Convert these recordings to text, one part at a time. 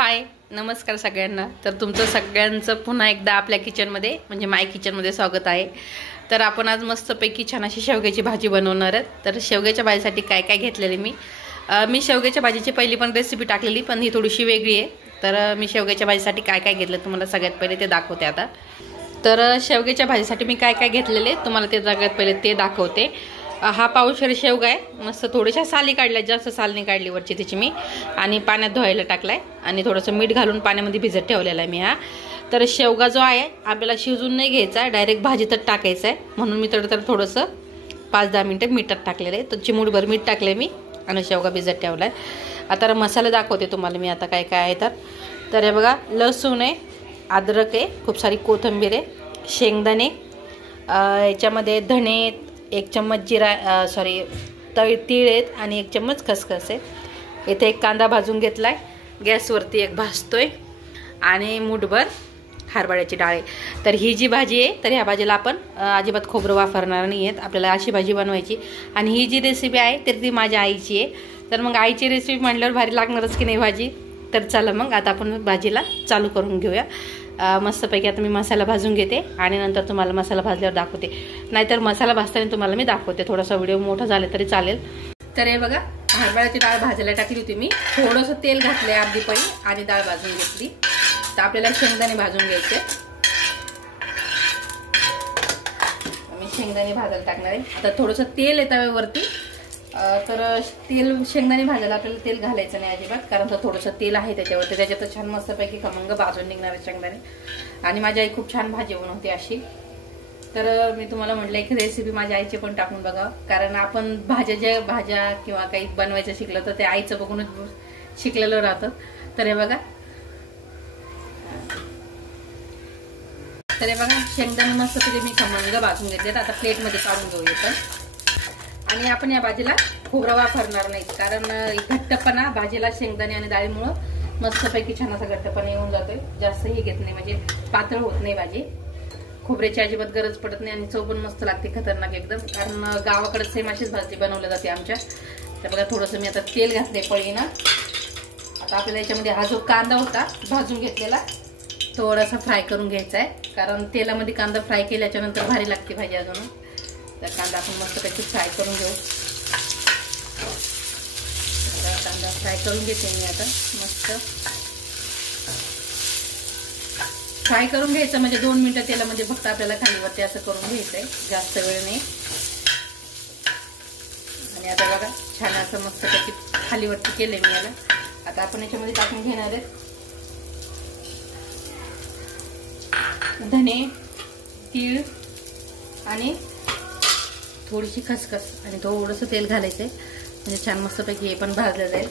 हाय नमस्कार सगळ्यांना। तर तुमचं सगळ्यांचं पुन्हा एकदा आपल्या किचनमध्ये म्हणजे माय किचनमध्ये स्वागत आहे। तर आपण आज मस्तपैकी छान अशी शेवग्याची भाजी बनवणार आहोत। तर शेवग्याच्या भाजीसाठी काय काय घेतलेले मी शेवग्याच्या भाजीची पहिली पण रेसिपी टाकलेली, पण ही थोडीशी वेगळी आहे। तर मी शेवग्याच्या भाजीसाठी काय काय घेतलं तुम्हाला सगळ्यात पहिले ते दाखवते आता। तर शेवग्याच्या भाजीसाठी मी काय काय घेतलेले तुम्हाला ते सगळ्यात पहिले ते दाखवते। हा पावशेर शेवगा आहे, मस्त थोड्याशा साली काढल्या, जास्त साल नाही काढली वरची तिची मी, आणि पाण्यात धुवायला टाकलाय आणि थोडंसं मीठ घालून पाण्यामध्ये भिजत ठेवलेला आहे मी हा। तर शेवगा जो आहे आपल्याला शिजून नाही घ्यायचा, डायरेक्ट भाजीतच टाकायचा आहे, म्हणून मी तर थोडंसं 5-10 मिनिटं मीठात टाकलेलं आहे। तर चिमूटभर मीठ टाकले मी आणि शेवगा भिजत ठेवलाय। आता मसाले दाखवते तुम्हाला मी आता काय काय आहे। तर हे बघा, लसूण आहे, अद्रक आहे, खूप सारी कोथिंबीर आहे, शेंगदाणे, याच्यामध्ये धणे, 1 चम्मच जिरा तीळ आहेत आणि 1 चम्मच खसखस आहे। इथे एक कांदा भाजून घेतलाय, गॅसवरती एक भाजतोय, आणि मूठभर हरभऱ्याची डाळ आहे। तर ही जी भाजी आहे, तर ह्या भाजीला आपण अजिबात खोबरं वापरणार नाही आहेत, आपल्याला अशी भाजी बनवायची। आणि ही जी रेसिपी आहे तर ती माझ्या आईची आहे। तर मग आईची रेसिपी म्हटल्यावर भारी लागणारच की नाही भाजी। तर चला मग आता आपण भाजीला चालू करून घेऊया। मस्तपैकी आता मी मसाला भाजून घेते आणि नंतर तुम्हाला मसाला भाजल्यावर दाखवते, नाहीतर मसाला भाजताना तुम्हाला मी दाखवते, थोडासा व्हिडिओ मोठा झाला तरी चालेल। तर हे बघा, हरभऱ्याची डाळ भाजायला टाकली होती मी, थोडंसं तेल घातले अर्धी पळी आणि डाळ भाजून घेतली। तर आपल्याला शेंगदाणे भाजून घ्यायचे, मी शेंगदाणे भाजायला टाकणार आहे। आता थोडंसं तेल आहे तव्यावरती, तर तेल शेंगदाणे भाजायला आपल्याला तेल घालायचं नाही अजिबात, कारण थोडंसं तेल आहे त्याच्यावरती, त्याच्यात छान मस्तपैकी खमंग भाजून निघणार शेंगदाणे। आणि माझी आई खूप छान भाजी बनवते अशी। तर मी तुम्हाला म्हटलंय की रेसिपी माझ्या आईची पण टाकून बघा, कारण आपण भाज्या किंवा काही बनवायचं शिकलं तर ते आईचं बघूनच शिकलेलं राहतं। तर हे बघा, शेंगदाणे मस्तपैकी मी खमंग भाजून घेतलेत। आता प्लेटमध्ये काढून घेऊया पण, आणि आपण या भाजीला खोबरं वापरणार नाही, कारण घट्टपणा भाजीला शेंगदाणे आणि डाळीमुळं मस्तपैकी छान असा घट्टपणा येऊन जातोय, जास्त हे घेत नाही, म्हणजे पातळ होत नाही भाजी। खोबऱ्याची अजिबात गरज पडत नाही आणि चव पण मस्त लागते, खतरनाक एकदम, कारण गावाकडे सेम अशीच भाजी बनवली जाते आमच्या। तर बघा, थोडंसं मी आता तेल घातले पळीनं। आता आपल्याला याच्यामध्ये हा जो कांदा होता भाजून घेतलेला थोडासा फ्राय करून घ्यायचा आहे, कारण तेलामध्ये कांदा फ्राय केल्याच्या नंतर भारी लागते भाजी अजून। तर कांदा आपण मस्तपैकी फ्राय करून घेऊ। कांदा फ्राय करून घेते मी आता, मस्त फ्राय करून घ्यायचं, म्हणजे 2 मिनिटं तेलामध्ये फक्त आपल्याला खालीवरती असं करून घ्यायचंय, जास्त वेळ नाही। आणि आता बघा, छान असं मस्तपैकी खालीवरती केलंय मी याला। आता आपण याच्यामध्ये टाकून घेणार आहेत धने, तीळ आणि थोडीशी खसखस, आणि थोडंसं तेल घालायचंय, म्हणजे छान मस्तपैकी हे पण भाजलं जाईल।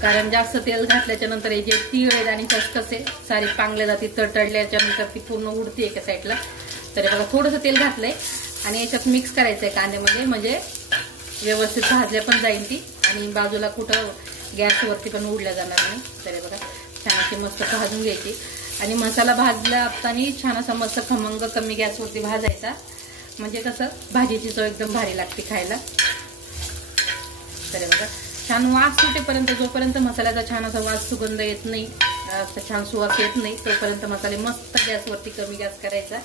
कारण जास्त तेल घातल्याच्या नंतर हे जे तीळ आहेत आणि खसखस आहे सारी पांगल्या जाते, तडतडल्याच्या नंतर ती पूर्ण उडते एका साईडला। तर बघा, थोडंसं तेल घातलंय आणि याच्यात मिक्स करायचंय कांद्यामध्ये, म्हणजे व्यवस्थित भाजल्या पण जाईल ती, आणि बाजूला कुठं गॅसवरती पण उडल्या जाणार नाही। तर बघा, छान अशी मस्त भाजून घ्यायची, आणि मसाला भाजला असताना छान असा मस्त खमंग कमी गॅसवरती भाजायचा, म्हणजे कसं भाजीची चव एकदम भारी लागते खायला। तर बघा, छान वास सुटेपर्यंत, जोपर्यंत मसाल्याचा छान असा वास सुगंध येत नाही, छान सुवास येत नाही, तोपर्यंत मसाले मस्त गॅसवरती कमी गॅस करायचा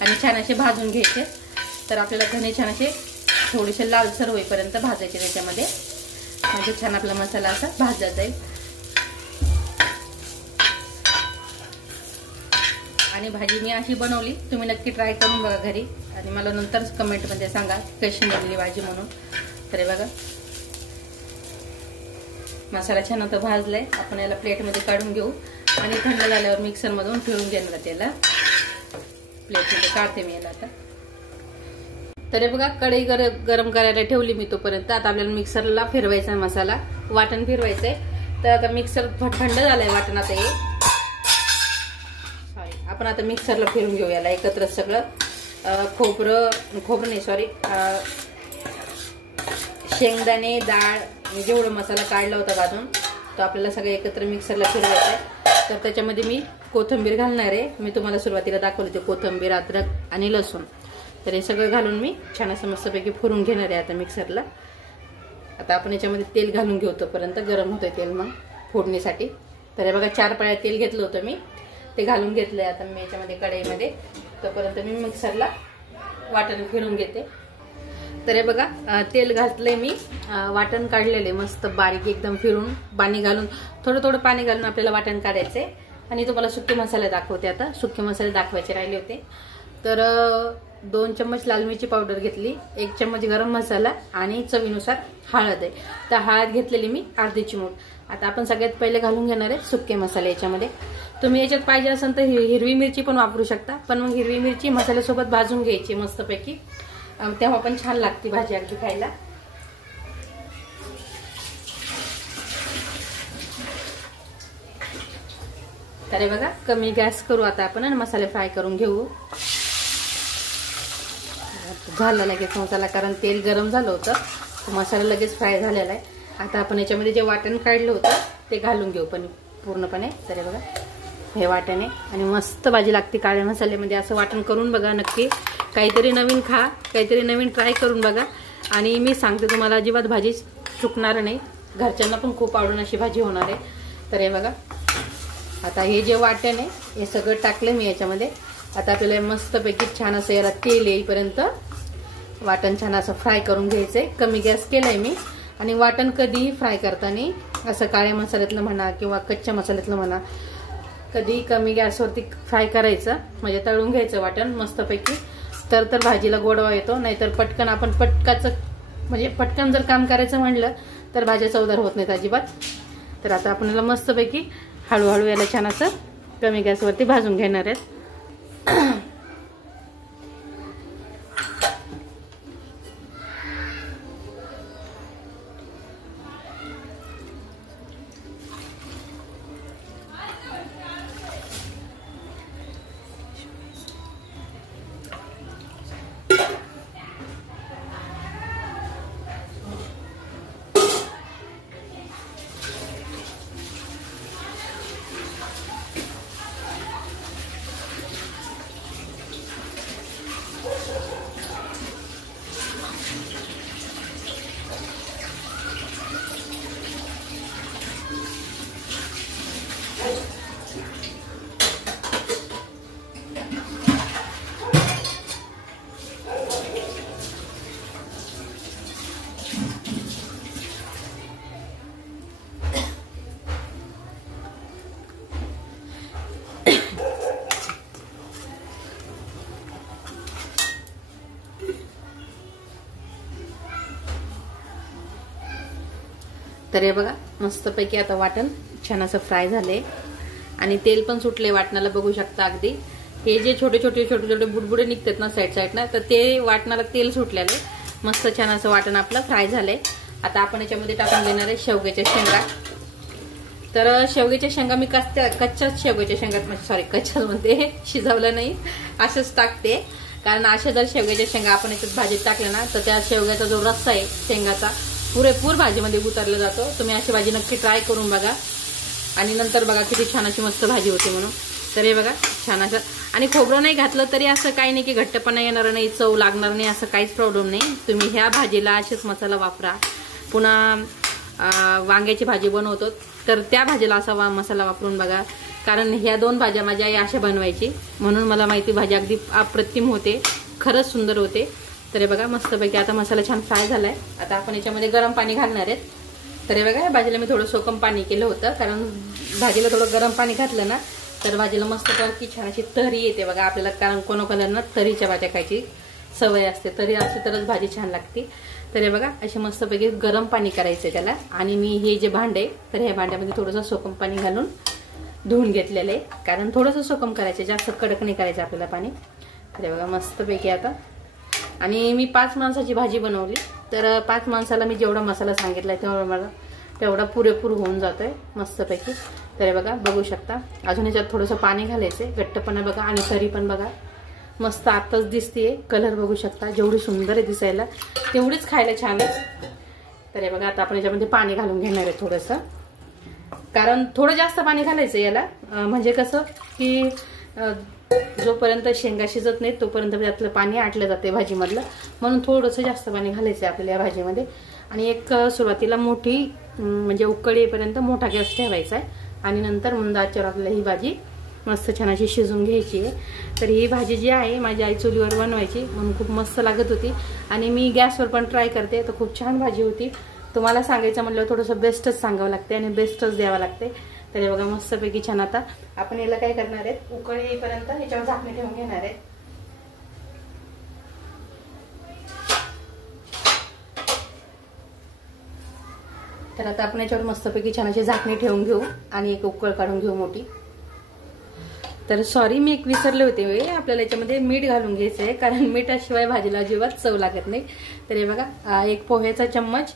आणि छान असे भाजून घ्यायचे। तर आपल्याला धने छान असे थोडेसे लालसर होईपर्यंत भाजायचे त्याच्यामध्ये, म्हणजे छान आपला मसाला असा भाजला जाईल। आणि भाजी मी अशी बनवली, तुम्ही नक्की ट्राय करून बघा घरी, आणि मला नंतर कमेंटमध्ये सांगा कशी बनवली भाजी म्हणून। तर बघा, मसाला छान आता भाजलाय, आपण याला प्लेटमध्ये काढून घेऊ आणि थंड झाल्यावर मिक्सरमधून फिरून घेणार त्याला। प्लेटमध्ये काढते मी याला आता। तर बघा, कढई गरम करायला ठेवली मी तोपर्यंत। आता आपल्याला मिक्सरला फिरवायचा मसाला, वाटण फिरवायचंय। तर आता मिक्सर थंड झालंय वाटण, आता हे आपण आता मिक्सरला फिरून घेऊ याला एकत्र सगळं, खोबरं नाही सॉरी शेंगदाणे, डाळ, जेवढा मसाला काढला होता भाजून तो आपल्याला सगळं एकत्र मिक्सरला फिरवायचा आहे। तर त्याच्यामध्ये मी कोथिंबीर घालणार आहे, मी तुम्हाला सुरुवातीला दाखवले ते कोथिंबीर, अद्रक आणि लसूण। तर हे सगळं घालून मी छान असं मस्तपैकी फिरून घेणार आहे आता मिक्सरला। आता आपण याच्यामध्ये तेल घालून घेऊ, तोपर्यंत गरम होतंय तेल मग फोडणीसाठी. तर हे बघा 4 पळ्या तेल घेतलं होतं मी, ते घालून घेतलंय आता मी याच्यामध्ये कढईमध्ये. तोपर्यंत मी मिक्सरला वाटण फिरून घेते. तर हे बघा तेल घातलंय मी, वाटण काढलेले मस्त बारीक एकदम फिरून, पाणी घालून थोडं थोडं पाणी घालून आपल्याला वाटण काढायचंय. आणि तुम्हाला सुके मसाले दाखवते. आता सुके मसाले दाखवायचे राहिले होते. तर 2 चम्मच लाल मिरची पावडर घेतली, 1 चम्मच गरम मसाला आणि चवीनुसार हळद आहे. तर हळद घेतलेली मी अर्धी चिमूट. आता आपण सगळ्यात पहिले घालून घेणार आहे सुके मसाले याच्यामध्ये. तुम्ही याच्यात पाहिजे असेल तर हिरवी मिरची पण वापरू शकता, पण मग हिरवी मिरची मसाल्यासोबत भाजून घ्यायची मस्तपैकी, तेव्हा पण छान लागते भाजी अगदी खायला. तर हे बघा कमी गॅस करू आता आपण आणि मसाले फ्राय करून घेऊ. झालं लगेच मसाला, कारण तेल गरम झालं होतं, मसाला लगेच फ्राय झालेला आहे. आता आपण याच्यामध्ये जे वाटण काढलं होतं ते घालून घेऊ पण पूर्णपणे. तर हे बघा हे वाटण आहे आणि मस्त भाजी लागते काळ्या मसाल्यामध्ये. असं वाटण करून बघा नक्की, काहीतरी नवीन खा, काहीतरी नवीन ट्राय करून बघा. आणि मी सांगते तुम्हाला अजिबात भाजी चुकणार नाही, घरच्यांना पण खूप आवडून अशी भाजी होणार आहे. तर हे बघा आता हे जे वाटण आहे हे सगळं टाकलं मी याच्यामध्ये. आता आपल्याला मस्तपैकी छान असं याला तेल येईपर्यंत वाटण छान असं फ्राय करून घ्यायचंय. कमी गॅस केलाय मी. आणि वाटण कधीही फ्राय करताना असं काळ्या मसाल्यातलं म्हणा किंवा कच्च्या मसाल्यातलं म्हणा, कधी कमी गॅसवरती फ्राय करायचं, म्हणजे तळून घ्यायचं वाटण मस्तपैकी. तर भाजीला गोडवा येतो. नाहीतर पटकन आपण म्हणजे पटकन जर काम करायचं म्हणलं तर भाज्या चवदार होत नाहीत अजिबात. तर आता आपण याला मस्तपैकी हळूहळू याला छान असं कमी गॅसवरती भाजून घेणार आहेत. तर हे बघा मस्तपैकी आता वाटण छान असं फ्राय झाले आणि तेल पण सुटले वाटणाला, बघू शकता. अगदी हे जे छोटे छोटे बुडबुडे निघतात ना साईडनं, तर ते वाटणाला तेल सुटलेले. मस्त छान असं वाटण आपलं फ्राय झालंय. आता आपण याच्यामध्ये टाकून देणार आहे शेवग्याच्या शेंगा. तर शेवग्याच्या शेंगा मी कच्च्याच शेवग्याच्या शेंगात, सॉरी कच्च्याच म्हणते, शिजवलं नाही, असेच टाकते. कारण अशा जर शेवग्याच्या शेंगा आपण याच्यात भाजीत टाकल्या ना तर त्या शेवग्याचा जो रस्सा आहे शेंगाचा पुरेपूर भाजीमध्ये उतरला जातो. तुम्ही अशी भाजी नक्की ट्राय करून बघा आणि नंतर बघा किती छान अशी मस्त भाजी होते म्हणून. तर हे बघा छान असं, आणि खोबरं नाही घातलं तरी असं काही नाही की घट्टपणा येणार नाही, चव लागणार नाही, असं काहीच प्रॉब्लेम नाही. तुम्ही ह्या भाजीला असेच मसाला वापरा. पुन्हा वांग्याची भाजी बनवतो तर त्या भाजीला असा मसाला वापरून बघा. कारण ह्या 2 भाज्या माझ्या आई अशा बनवायची, म्हणून मला माहिती भाजी अगदी अप्रतिम होते, खरंच सुंदर होते. तर हे बघा मस्तपैकी आता मसाला छान फ्राय झालाय. आता आपण याच्यामध्ये गरम पाणी घालणार आहेत. तर हे बघा भाजीला मी थोडं सोकम पाणी केलं होतं, कारण भाजीला थोडं गरम पाणी घातलं ना तर भाजीला मस्तपैकी छान अशी तरी येते बघा आपल्याला. कारण कोणाकोणाला तरीच्या भाज्या खायची सवय असते, तरी असते तरच भाजी छान लागते. तर हे बघा अशी मस्तपैकी गरम पाणी करायचंय त्याला. आणि मी हे जे भांडे तर ह्या भांड्यामध्ये थोडंसं सोकम पाणी घालून धुवून घेतलेलं आहे, कारण थोडंसं सोकम करायचं, जास्त कडक नाही करायचं आपल्याला पाणी. तर हे बघा मस्तपैकी आता, आणि मी 5 माणसाची भाजी बनवली, तर 5 माणसाला मी जेवढा मसाला सांगितलाय तेवढा पुरेपूर होऊन जातोय मस्तपैकी. तर हे बघा बघू शकता, अजून ह्याच्यात थोडंसं पाणी घालायचंय, घट्टपणा बघा आणि तरी पण बघा मस्त आताच दिसतीये. कलर बघू शकता, जेवढी सुंदर आहे दिसायला तेवढीच खायला छान आहे. तर हे बघा आता आपण याच्यामध्ये पाणी घालून घेणार आहे थोडंसं, कारण थोडं जास्त पाणी घालायचं याला, म्हणजे कसं की जोपर्यंत शेंगा शिजत नाही तोपर्यंत त्यातलं पाणी आटलं जाते भाजीमधलं, म्हणून थोडंसं जास्त पाणी घालायचं आपल्याला या भाजीमध्ये. आणि एक सुरुवातीला मोठी म्हणजे उकळी येईपर्यंत मोठा गॅस ठेवायचा आहे आणि नंतर मंद आचेवर आपल्याला ही भाजी मस्त छान अशी शिजून घ्यायची आहे. तर ही भाजी जी आहे माझी आई चुलीवर बनवायची म्हणून खूप मस्त लागत होती आणि मी गॅसवर पण ट्राय करते तर खूप छान भाजी होती. तुम्हाला सांगायचं म्हटलं थोडंसं बेस्टच सांगावं लागते आणि बेस्टच द्यावं लागते. तर हे बघा मस्तपैकी छान. आता आपण याला काय करणार आहेत, उकळी येईपर्यंत ह्याच्यावर झाकणी ठेवून घेणार आहे. तर आता आपण याच्यावर मस्तपैकी छान अशी झाकणी ठेवून घेऊ आणि एक उकळ काढून घेऊ मोठी. तर सॉरी मी एक विसरले होते, आपल्याला याच्यामध्ये मीठ घालून घ्यायचं आहे कारण मिठाशिवाय भाजीला अजिबात चव लागत नाही. तर हे बघा एक पोह्याचा चम्मच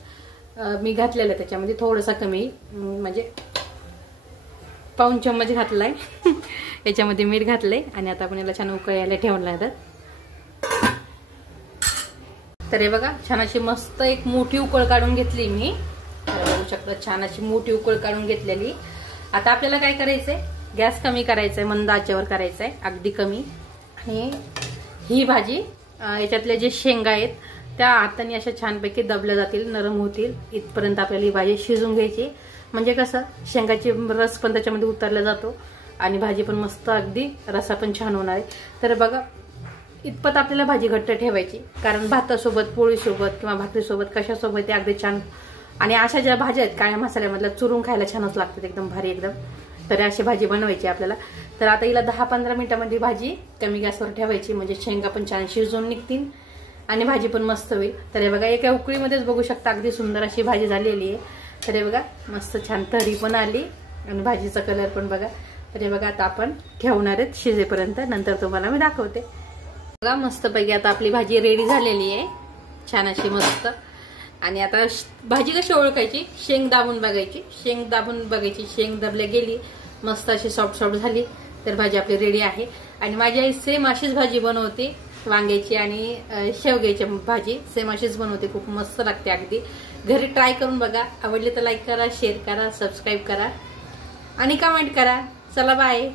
मी घातलेला, त्याच्यामध्ये थोडासा कमी म्हणजे पाऊण चम्मच घातलाय याच्यामध्ये मीठ घातलंय आणि आता आपण याला छान उकळायला ठेवणार आहे. तर हे बघा छान अशी मस्त एक मोठी उकळ काढून घेतली मी, बघू शकता छान अशी मोठी उकळ काढून घेतलेली. आता आपल्याला काय करायचंय, गॅस कमी करायचा आहे, मंद आचेवर करायचा आहे अगदी कमी. आणि ही भाजी याच्यातल्या जे शेंगा आहेत त्या हाताने अशा छानपैकी दबल्या जातील, नरम होतील इथपर्यंत आपल्याला ही भाजी शिजून घ्यायची. म्हणजे कसं शेंगाची रस पण त्याच्यामध्ये उतरला जातो आणि भाजी पण मस्त अगदी रसा पण छान होणार आहे. तर बघा इतपत आपल्याला भाजी घट्ट ठेवायची कारण भातासोबत पोळीसोबत किंवा भाकरीसोबत कशासोबत ते अगदी छान. आणि अशा ज्या भाज्या आहेत काळ्या मसाल्यामधल्या चुरून खायला छानच लागतात, एकदम भारी एकदम. तर अशी भाजी बनवायची आपल्याला. तर आता हिला 10-15 मिनिटांमध्ये भाजी कमी गॅसवर ठेवायची म्हणजे शेंगा पण छान शिजून निघतील आणि भाजी पण मस्त होईल. तर हे बघा एका उकळीमध्येच बघू शकता अगदी सुंदर अशी भाजी झालेली आहे. तर हे बघा मस्त छान तरी पण आली आणि भाजीचा कलर पण बघा. तर हे बघा आता आपण ठेवणार आहेत शिजेपर्यंत, नंतर तुम्हाला मी दाखवते. बघा मस्तपैकी आता आपली भाजी रेडी झालेली आहे छान अशी मस्त. आणि आता भाजी कशी ओळखायची, शेंग दाबून बघायची, शेंग दाबून बघायची, शेंग दाबल्या गेली मस्त अशी सॉफ्ट सॉफ्ट झाली तर भाजी आपली रेडी आहे. आणि माझी आई सेम अशीच भाजी बनवते, वांग्याची आणि शेवग्याची भाजी सेम अशीच बनवते, खूप मस्त लागते अगदी. घरी ट्राय करून बघा, आवडली तर लाईक करा, शेअर करा, सबस्क्राईब करा आणि कमेंट करा. चला बाय.